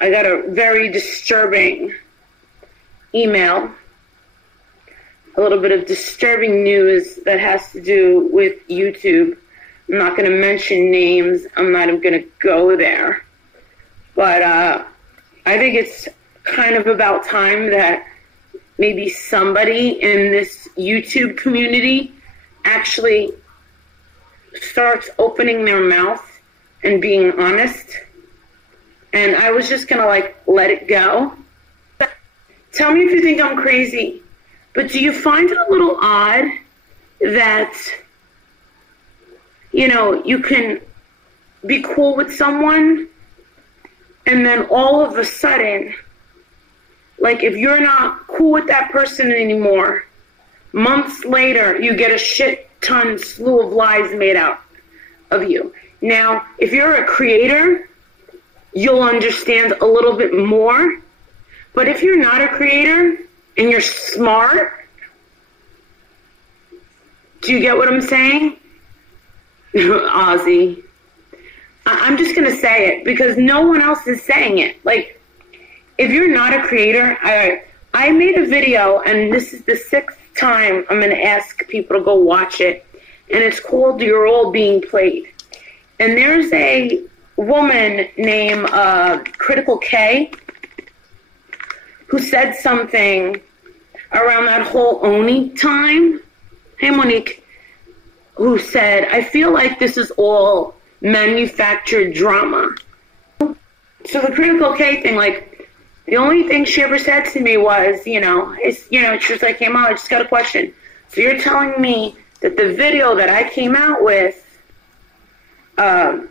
I got a very disturbing email, a little bit of disturbing news that has to do with YouTube. I'm not going to mention names. I'm not even going to go there. But I think it's kind of about time that maybe somebody in this YouTube community actually starts opening their mouth and being honest. And I was just going to, let it go. Tell me if you think I'm crazy, but do you find it a little odd that, you can be cool with someone and then all of a sudden, if you're not cool with that person anymore, months later, you get a shit ton slew of lies made out of you. Now, if you're a creator, you'll understand a little bit more. But if you're not a creator and you're smart, do you get what I'm saying? Ozzy. I'm just going to say it because no one else is saying it. If you're not a creator, I made a video, and this is the 6th time I'm going to ask people to go watch it, and it's called You're All Being Played. And there's a woman named Critical K who said something around that whole ONEY time. Hey, Monique. Who said, I feel like this is all manufactured drama. So the Critical K thing, the only thing she ever said to me was, she was like, hey, Mom, I just got a question. So you're telling me that the video that I came out with the,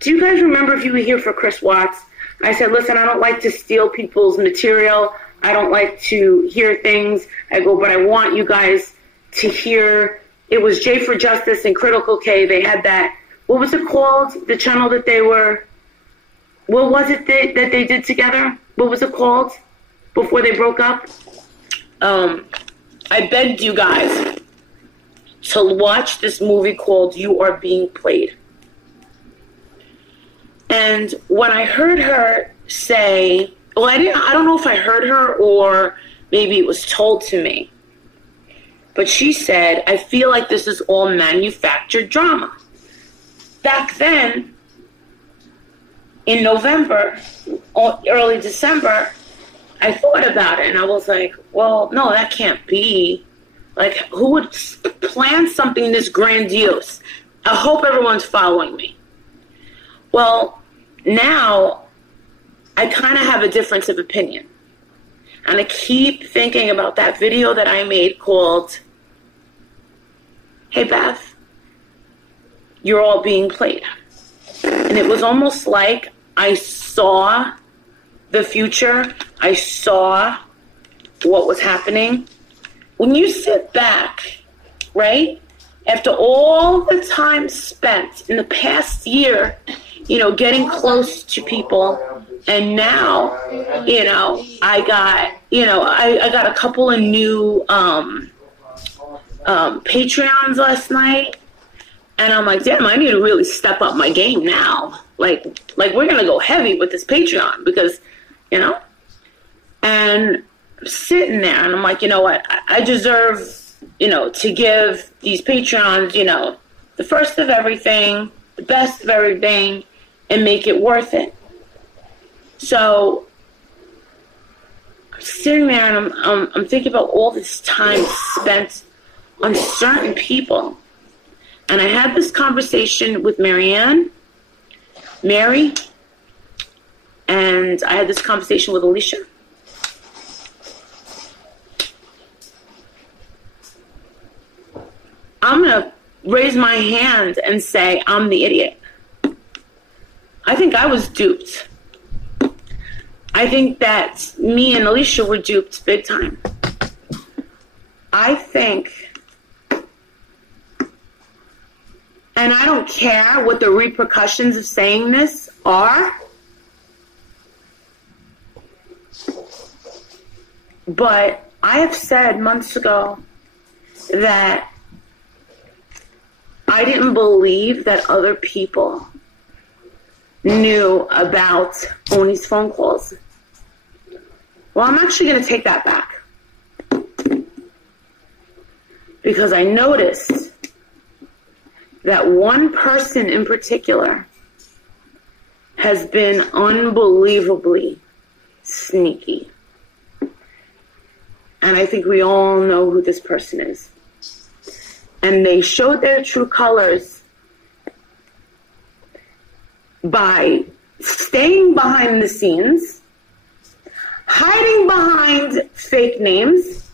do you guys remember if you were here for Chris Watts? I said, listen, I don't like to steal people's material. I don't like to hear things. I go, but I want you guys to hear. It was J for Justice and Critical K. They had that. What was it called? The channel that they were. What was it that they did together? What was it called before they broke up? I begged you guys to watch this movie called You Are Being Played. And when I heard her say, I don't know if I heard her or maybe it was told to me. But she said, I feel like this is all manufactured drama. Back then, in November, or early December, I thought about it and I was like, well, no, that can't be. Who would plan something this grandiose? I hope everyone's following me. Well, now I kind of have a difference of opinion. And I keep thinking about that video that I made called, Hey Beth, You're All Being Played. And it was almost like I saw the future. I saw what was happening. When you sit back, right, after all the time spent in the past year, getting close to people, and now, I got a couple of new Patreons last night, and I'm like, damn, I need to really step up my game now. We're gonna go heavy with this Patreon because, and I'm sitting there and I'm like, you know what, I deserve, to give these Patreons, the first of everything, the best of everything, and make it worth it. So I'm sitting there and I'm thinking about all this time spent on certain people. And I had this conversation with Mary, and I had this conversation with Alicia. I'm going to raise my hand and say I'm the idiot. I think I was duped. I think that me and Alicia were duped big time. I think, and I don't care what the repercussions of saying this are, but I have said months ago that I didn't believe that other people knew about ONEY's phone calls. Well, I'm actually going to take that back. Because I noticed that one person in particular has been unbelievably sneaky. And I think we all know who this person is. And they showed their true colors by staying behind the scenes, hiding behind fake names,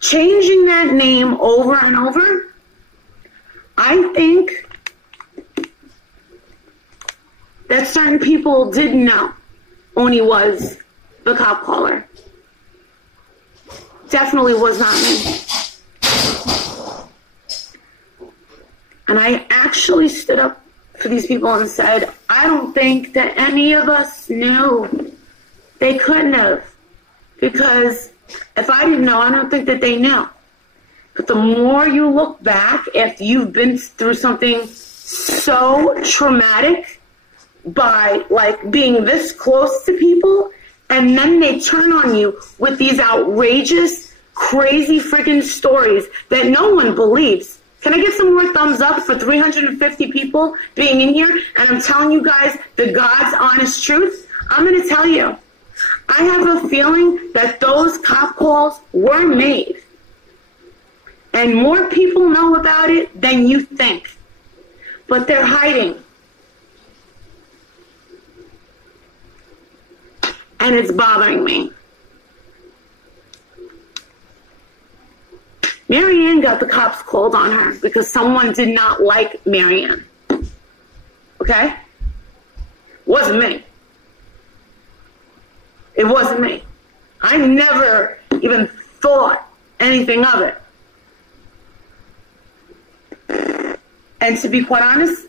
changing that name over and over. I think that certain people didn't know ONEY was the cop caller. Definitely was not me. And I actually stood up for these people and said, I don't think that any of us knew. They couldn't have. Because if I didn't know, I don't think that they knew. But the more you look back after you've been through something so traumatic by like being this close to people, and then they turn on you with these outrageous, crazy freaking stories that no one believes. Can I get some more thumbs up for 350 people being in here? And I'm telling you guys the God's honest truth. I'm going to tell you, I have a feeling that those cop calls were made. And more people know about it than you think. But they're hiding. And it's bothering me. Marianne got the cops called on her because someone did not like Marianne. Okay? Wasn't me. It wasn't me. I never even thought anything of it. And to be quite honest,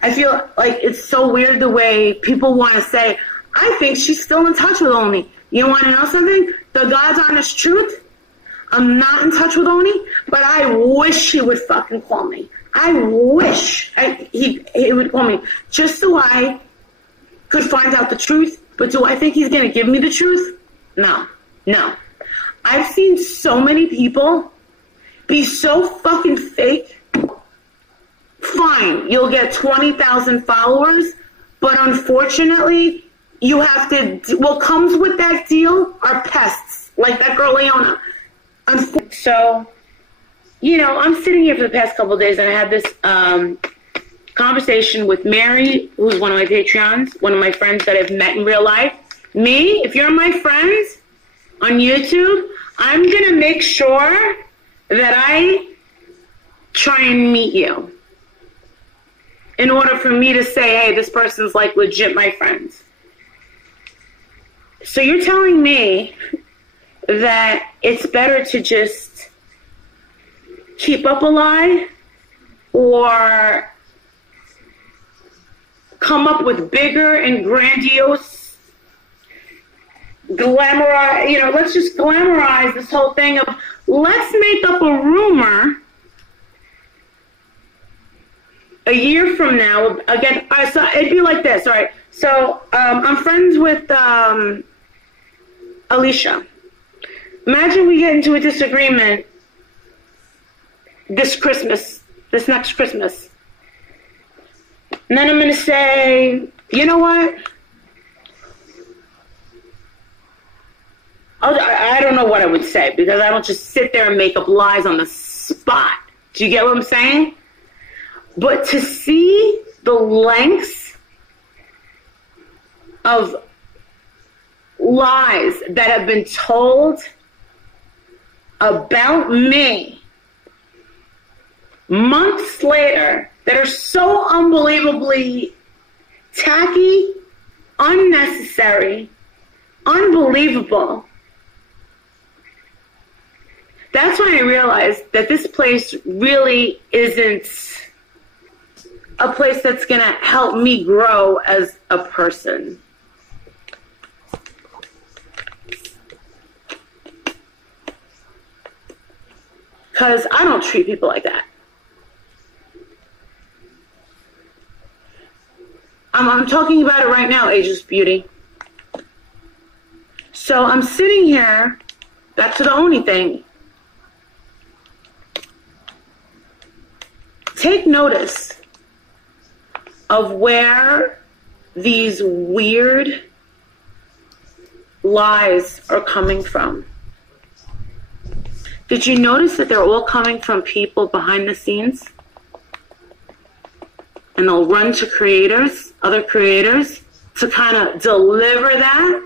I feel like it's so weird the way people want to say, I think she's still in touch with ONEY. You want to know something? The God's honest truth? I'm not in touch with ONEY, but I wish he would fucking call me. I wish he would call me just so I could find out the truth. But do I think he's going to give me the truth? No. I've seen so many people be so fucking fake. Fine, you'll get 20,000 followers, but unfortunately, you have to, what comes with that deal are pests, like that girl Leona. So, you know, I'm sitting here for the past couple of days, and I had this conversation with Mary, who's one of my Patreons, one of my friends that I've met in real life. Me, if you're my friends on YouTube, I'm going to make sure that I try and meet you in order for me to say, hey, this person's like legit my friends. So you're telling me that it's better to just keep up a lie or come up with bigger and grandiose, glamorize, you know, let's just glamorize this whole thing of let's make up a rumor a year from now. Again, so it'd be like this, all right? So I'm friends with Alicia. Imagine we get into a disagreement this next Christmas. And then I'm going to say, you know what? I don't know what I would say because I don't just sit there and make up lies on the spot. Do you get what I'm saying? But to see the lengths of lies that have been told about me months later that are so unbelievably tacky, unnecessary, unbelievable. That's when I realized that this place really isn't a place that's going to help me grow as a person. Because I don't treat people like that. I'm talking about it right now, Ageless Beauty. So I'm sitting here, back to the ONEY thing. Take notice of where these weird lies are coming from. Did you notice that they're all coming from people behind the scenes? And they'll run to creators, other creators, to kind of deliver that.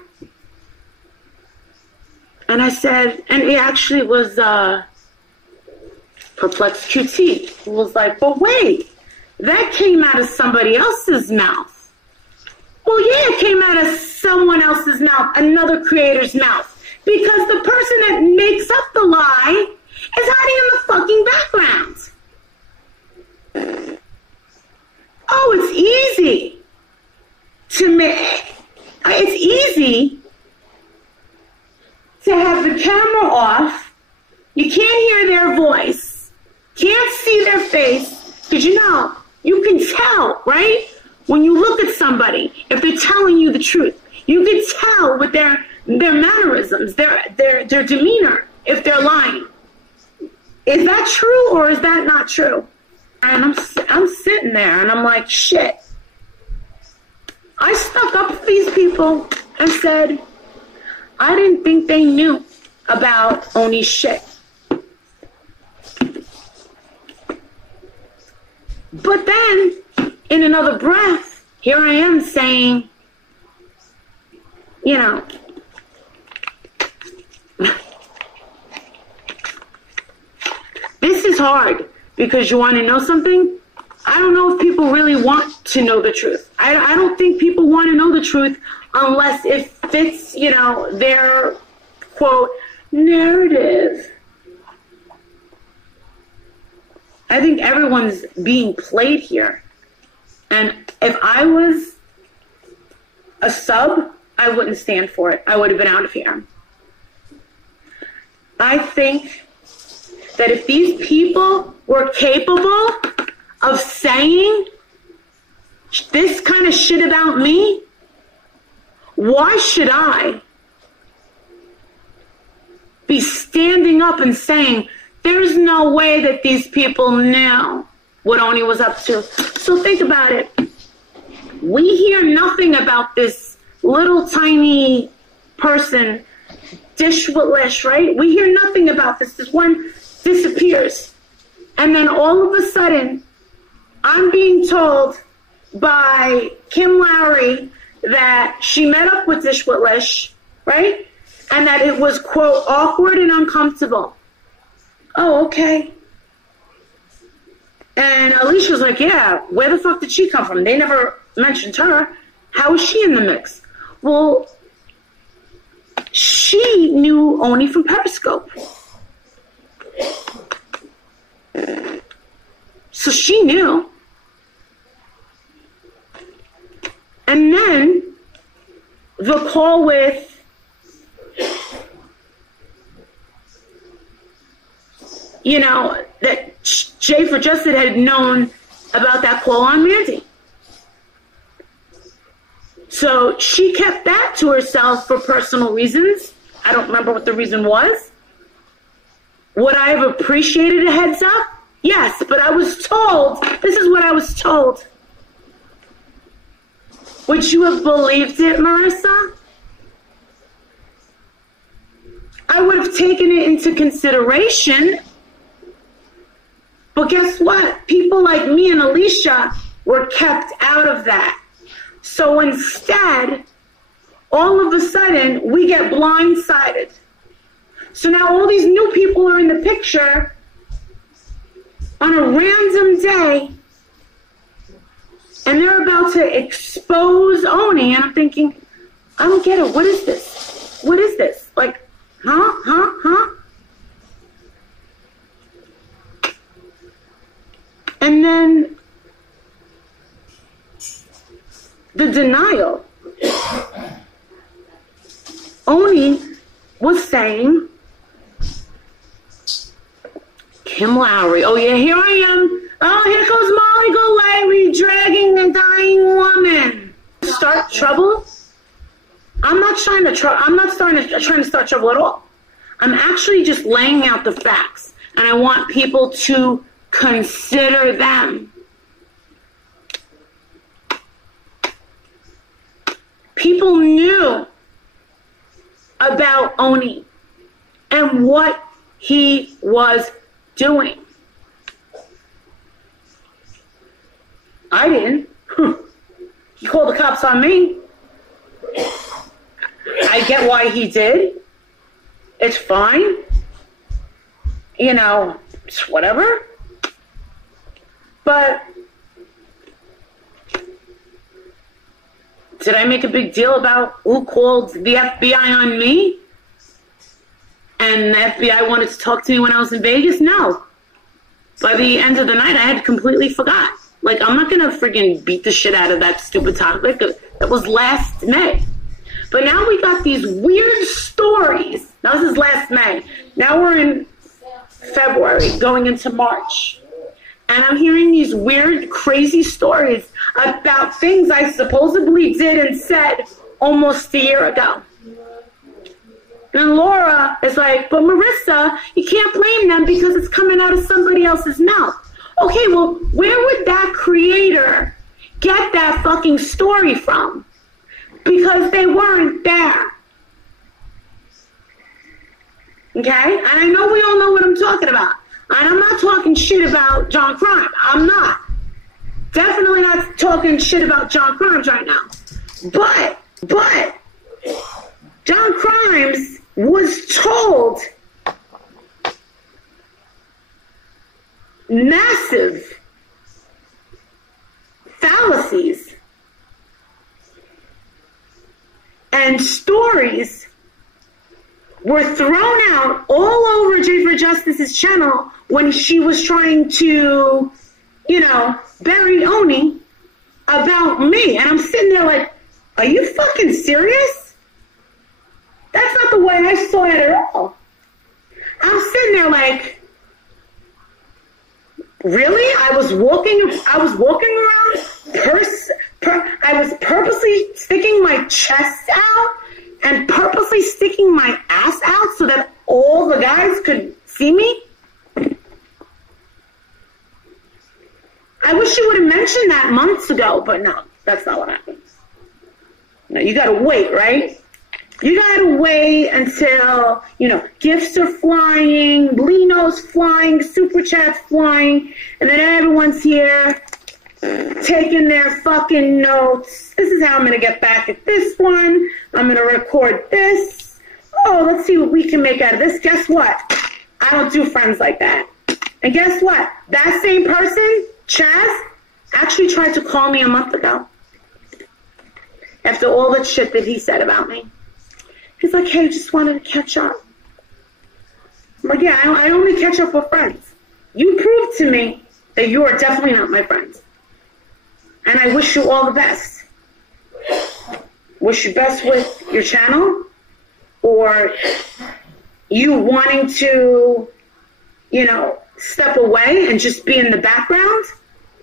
And I said, and it actually was Perplexed QT, who was like, but wait, that came out of somebody else's mouth. Well, yeah, it came out of someone else's mouth, another creator's mouth. Because the person that makes up the lie is hiding in the fucking background. Oh, it's easy to make. It's easy to have the camera off. You can't hear their voice. Can't see their face. Because you can tell, right? When you look at somebody, if they're telling you the truth, you can tell with their mannerisms, their demeanor, if they're lying. Is that true or is that not true? And I'm sitting there and I'm like, shit. I stuck up for these people and said, I didn't think they knew about ONEY's shit. But then, in another breath, here I am saying, this is hard because you want to know something? I don't know if people really want to know the truth. I don't think people want to know the truth unless it fits, their, quote, narrative. I think everyone's being played here. And if I was a sub, I wouldn't stand for it. I would have been out of here. I think that if these people were capable of saying this kind of shit about me, why should I be standing up and saying, there's no way that these people knew what ONEY was up to? So think about it. We hear nothing about this little tiny person, Dishwitlish, right? We hear nothing about this. This one disappears. And then all of a sudden, I'm being told by Kim Lowry that she met up with Dishwitlish, right? And that it was, quote, awkward and uncomfortable. Oh, okay. And Alicia was like, yeah, where the fuck did she come from? They never mentioned her. How is she in the mix? Well, she knew ONEY from Periscope. So she knew. And then the call with that Jay for Justice had known about that call on Mandy. So she kept that to herself for personal reasons. I don't remember what the reason was. Would I have appreciated a heads up? Yes, but I was told, this is what I was told. Would you have believed it, Marissa? I would have taken it into consideration. But guess what? People like me and Alicia were kept out of that. So instead, all of a sudden, we get blindsided. So now all these new people are in the picture on a random day, and they're about to expose ONEY, and I'm thinking, I don't get it. What is this? What is this? Like, huh? And then the denial. ONEY was saying, Kim Lowry, oh yeah, here I am. Oh, here goes Molly Golightly dragging a dying woman. trouble. I'm not trying to trying to start trouble at all. I'm actually just laying out the facts, and I want people to consider them. People knew about ONEY and what he was doing. I didn't. He called the cops on me. I get why he did. It's fine. You know, it's whatever. But did I make a big deal about who called the FBI on me? And the FBI wanted to talk to me when I was in Vegas? No. By the end of the night, I had completely forgot. Like, I'm not going to friggin' beat the shit out of that stupid topic. That was last May. But now we got these weird stories. Now this is last May. Now we're in February, going into March. And I'm hearing these weird, crazy stories about things I supposedly did and said almost a year ago. And Laura is like, but Marissa, you can't blame them because it's coming out of somebody else's mouth. Okay, well, where would that creator get that fucking story from? Because they weren't there. Okay? And I know we all know what I'm talking about. And I'm not talking shit about John Crime. I'm not. Definitely not talking shit about John Crimes right now. But, John Crimes was told massive fallacies and stories were thrown out all over J for Justice's channel when she was trying to, you know, bury ONEY about me. And I'm sitting there like, are you fucking serious? That's not the way I saw it at all. I'm sitting there like, really? I was walking around, I was purposely sticking my chest out and purposely sticking my ass out so that all the guys could see me? I wish you would have mentioned that months ago, but no, that's not what happens. No, you gotta wait, right? You gotta wait until, you know, gifts are flying, Lino's flying, Super Chat's flying, and then everyone's here taking their fucking notes. This is how I'm gonna get back at this one. I'm gonna record this. Oh, let's see what we can make out of this. Guess what? I don't do friends like that. And guess what? That same person, Chaz, actually tried to call me a month ago after all the shit that he said about me. He's like, hey, just wanted to catch up. I'm like, yeah, I only catch up with friends. You proved to me that you are definitely not my friend. And I wish you all the best. Wish you best with your channel, or you wanting to, you know, step away and just be in the background.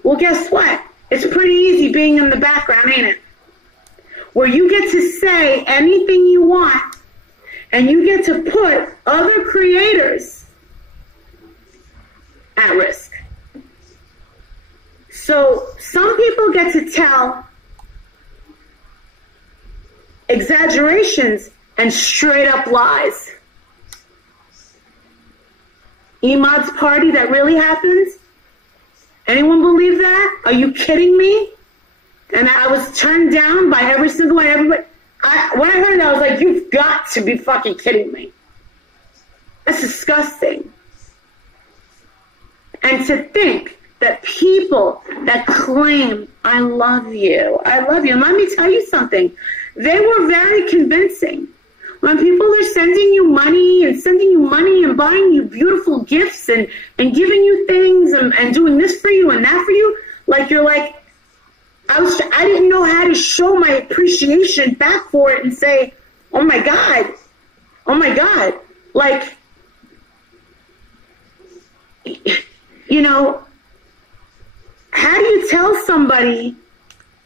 Well, guess what? It's pretty easy being in the background, ain't it? Where you get to say anything you want, and you get to put other creators at risk. So some people get to tell exaggerations and straight up lies. Imad's party, that really happens? Anyone believe that? Are you kidding me? And I was turned down by every single one. Everybody. When I heard that, I was like, you've got to be fucking kidding me. That's disgusting. And to think that people that claim, I love you, and let me tell you something. They were very convincing. When people are sending you money and buying you beautiful gifts and giving you things and doing this for you and that for you, like you're like, I didn't know how to show my appreciation back for it and say, oh my God, like, you know, how do you tell somebody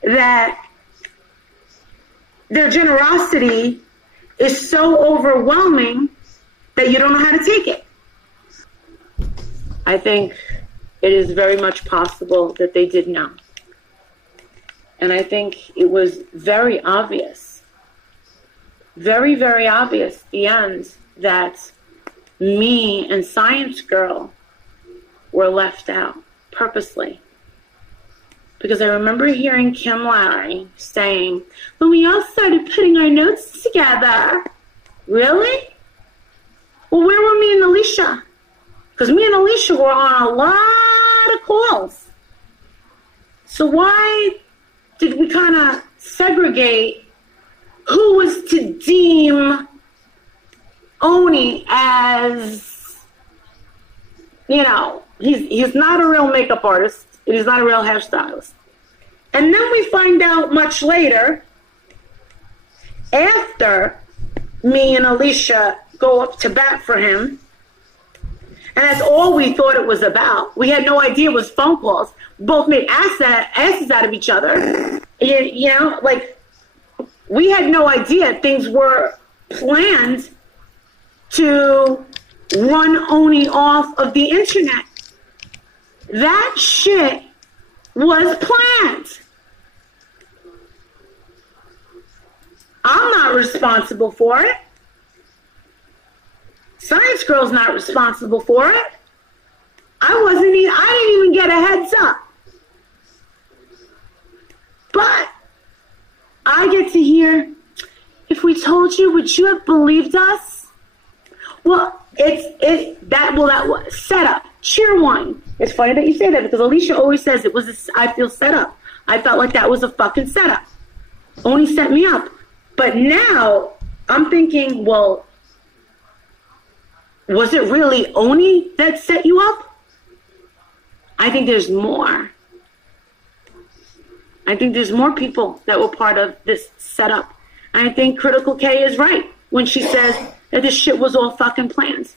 that their generosity is so overwhelming that you don't know how to take it. I think it is very much possible that they did know. And I think it was very obvious, very, very obvious at the end that me and Science Girl were left out purposely. Because I remember hearing Kim Lowry saying, when we all started putting our notes together. Really? Well, where were me and Alicia? Because me and Alicia were on a lot of calls. So why did we kind of segregate who was to deem ONEY as, you know, he's not a real makeup artist. He's not a real hairstylist. And then we find out much later, after me and Alicia go up to bat for him, and that's all we thought it was about. We had no idea it was phone calls. Both made asses out of each other. You know, like, we had no idea things were planned to run ONEY off of the internet. That shit was planned. I'm not responsible for it. Science Girl's not responsible for it. I didn't even get a heads up. But I get to hear, if we told you, would you have believed us? Well, that was set up. Cheer one. It's funny that you say that because Alicia always says it was I feel set up. I felt like that was a fucking setup. ONEY set me up. But now I'm thinking, well, was it really ONEY that set you up? I think there's more. I think there's more people that were part of this setup. And I think Critical K is right when she says that this shit was all fucking planned.